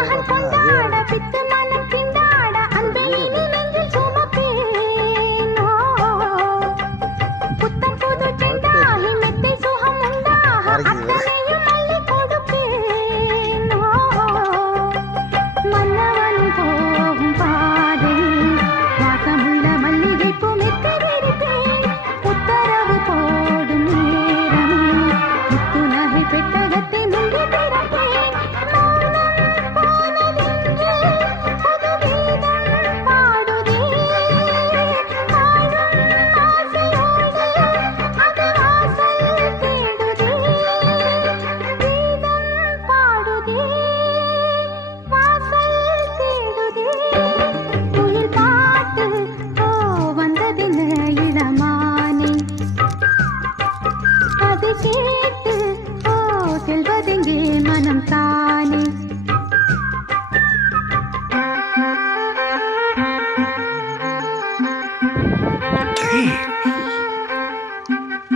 மகன் கொண்டாட பித்து மனம் திண்டாட அன்பே நீ நெஞ்சில் சுமப்பேனோ புத்தம் புது செண்டாகி மெத்தை சுகம் உண்டாக அத்தனையும் அள்ளி கொடுப்பேனோ மன்னவனும் போகும் பாதை வாசமுள்ள மல்லிகை பூ மெத்தை விரிப்பேன் உத்தரவு போடும் நேரமே முத்து நகை பெட்டகத்தை முந்தி திறப்பேன் மௌனம் போனதென்று புது கீதம் பாடுதே ஆளும் ஆசையோடு அது வாசல் தேடுதே கீதம் பாடுதே வாசல் தேடுதே குயில் பாட்டு ஓ வந்ததென்ன இளமானே அது கேட்டு ஓ செல்வதெங்கே மனம் தானே Hey.